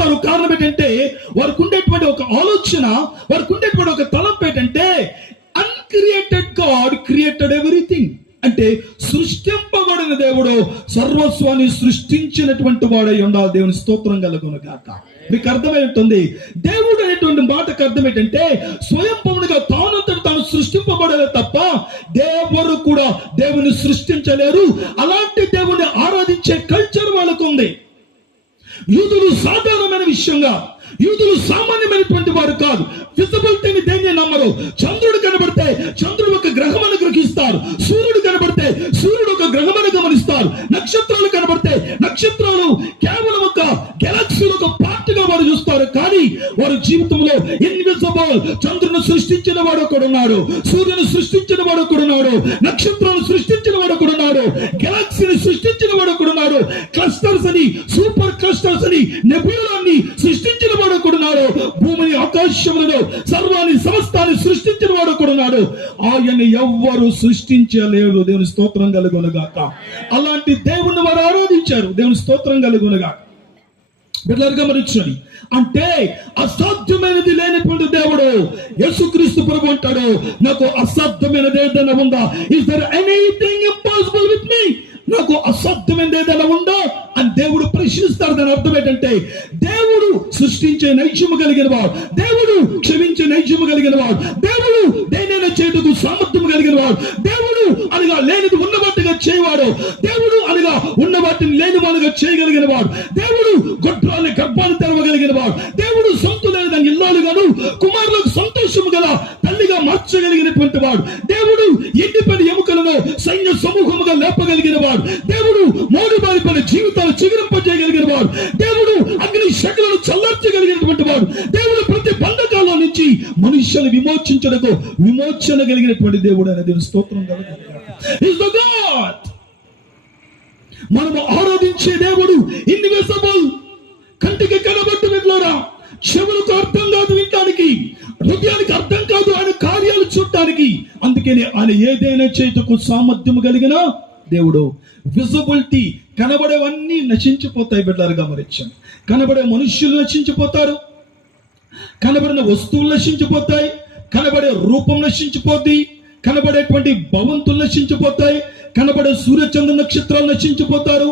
చేస్తారు. కారణం ఏంటంటే వారికి ఉండేటువంటి ఒక ఆలోచన, వారికి ఉండేటువంటి ఒక తలంపు ఏంటంటే అన్క్రియేటెడ్ గాడ్ క్రియేటెడ్ ఎవ్రీథింగ్. అంటే సృష్టింపబడిన దేవుడు సర్వస్వాన్ని సృష్టించినటువంటి వాడై ఉండాలి. దేవుని స్తోత్రం కలుగును గాక. మీకు అర్థమై ఉంటుంది. దేవుడు అనేటువంటి మాటకు అర్థం ఏంటంటే స్వయంభూముడిగా తానంతట తాను సృష్టింపబడలే తప్ప దేవుడు కూడా దేవుని సృష్టించలేరు. అలాంటి దేవుణ్ణి ఆరాధించే కల్చర్ వాళ్ళకు ఉంది. యూదులు సాధారణమైన విషయంగా, యూదులు సామాన్యమైనటువంటి వారు కాదు. విజిబిలిటీని దేన్ని నమ్మరు. చంద్రుడు కనబడితే చంద్రుడు ఒక గ్రహం అని గ్రహిస్తారు. సూర్యుడు కనబడితే సూర్యుడు ఒక గ్రహం అని గమనిస్తారు. నక్షత్రాలు కనబడితే నక్షత్రాలు కేవలం ఒక గెలాక్సీలో ఒక పార్ట్ గా వారు చూస్తారు. కానీ వారి జీవితంలో ఇన్విజిబుల్, చంద్రుని సృష్టించిన వాడు ఒకడున్నాడు, సూర్యుని సృష్టించిన వాడు ఒకడున్నాడు, నక్షత్రాలు సృష్టించిన వాడు ఒకడున్నాడు, గెలాక్సీని సృష్టించిన వాడు ఒకడున్నాడు, క్లస్టర్స్ అని, సూపర్ క్లస్టర్స్ అని, నెబ్యులాన్ని సృష్టించిన వాడు ఒకడున్నాడు, భూమిని ఆకాశములను సర్వాన్ని సమస్తాన్ని సృష్టించిన వాడు ఒకడున్నాడు. ఆయన్ని ఎవ్వరు సృష్టించలేరు. దేవుని స్తోత్రం కలుగునుగాక. అలాంటి దేవుణ్ణి వారు ఆరాధించారు. దేవుని స్తోత్రం కలుగునుగాక. బిడ్డలారా గమనించండి. అంటే అసాధ్యమైనది లేనటువంటి దేవుడు యేసుక్రీస్తు ప్రభు అంటాడు, నాకు అసాధ్యమైనది ఏదైనా ఉందా? Is there anything impossible with me? నాకు అసాధ్యమైనది ఏదైనా ఉందా అని దేవుడు ప్రశ్నిస్తాడు. దాని అర్థం ఏంటంటే దేవుడు సృష్టించే నైజము కలిగిన వాడు, దేవుడు క్షమించే నైజము కలిగిన వాడు, దేవుడు దేనైనా చేతుకు సామర్థ్యం కలిగిన వాడు, దేవుడు అనగా లేనిది ఉన్నవాటిగా చేయవాడు, దేవుడు అనగా ఉన్న వాటిని లేని వాడుగా చేయగలిగిన వాడు, దేవుడు గొడ్రాన్ని గర్భాన్ని తెరవగలిగిన వాడు, దేవుడు సొంత లేని దాని ఇల్లాలుగాను కుమారులకు సంతోషము గల తల్లిగా మార్చగలిగినటువంటి వాడు, దేవుడు ఎండిపోయిన ఎముకలను సైన్య సమూహముగా లేపగలిగిన వాడు, దేవుడు మోడిబారిపోయిన జీవితాలు చిగురింపజేయగలిగిన వాడు, దేవుడు అగ్ని శకలను చల్లార్చగలిగినటువంటి వాడు, దేవుడు ప్రతి బంధకాల నుంచి మనుష్యులు విమోచించడకు విమోచన కలిగినటువంటి దేవుడు అనే దేవుని స్తోత్రం కలుగును. మనము ఆరాధించే దేవుడు ఇన్విజిబుల్, కంటికి కనబట్టు వింటారా, చెవులకు అర్థం కాదు వినడానికి, హృదయానికి అర్థం కాదు ఆయన కార్యాలు చూడటానికి. అందుకని ఆయన ఏదైనా చేతుకు సామర్థ్యం కలిగిన దేవుడు. విజిబిలిటీ, కనబడేవన్నీ నశించిపోతాయి. బిడ్డలారా గమనించండి. కనబడే మనుష్యులు నశించిపోతారు, కనబడిన వస్తువులు నశించిపోతాయి, కనబడే రూపం నశించిపోద్ది, కనబడేటువంటి భవంతులు నశించిపోతాయి, కనబడే సూర్యచంద్ర నక్షత్రాలు నశించిపోతారు.